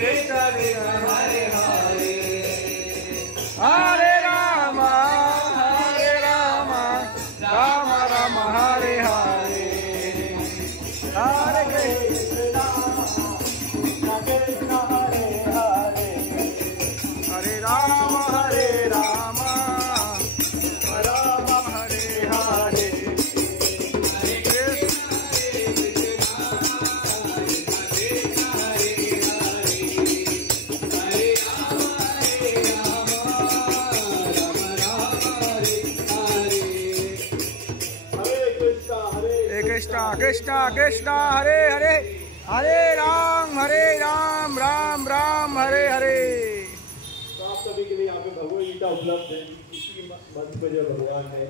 कृष्ण कृष्ण हरे हरे हरे राम राम राम हरे हरे हरे कृष्ण कृष्ण हरे हरे हरे राम राम हरे हरे कृष्ण कृष्ण कृष्ण हरे हरे हरे राम राम राम हरे हरे। तो आप सभी के लिए यहाँ पे भगवद गीता उपलब्ध है। इसी मंच पे जो भगवान है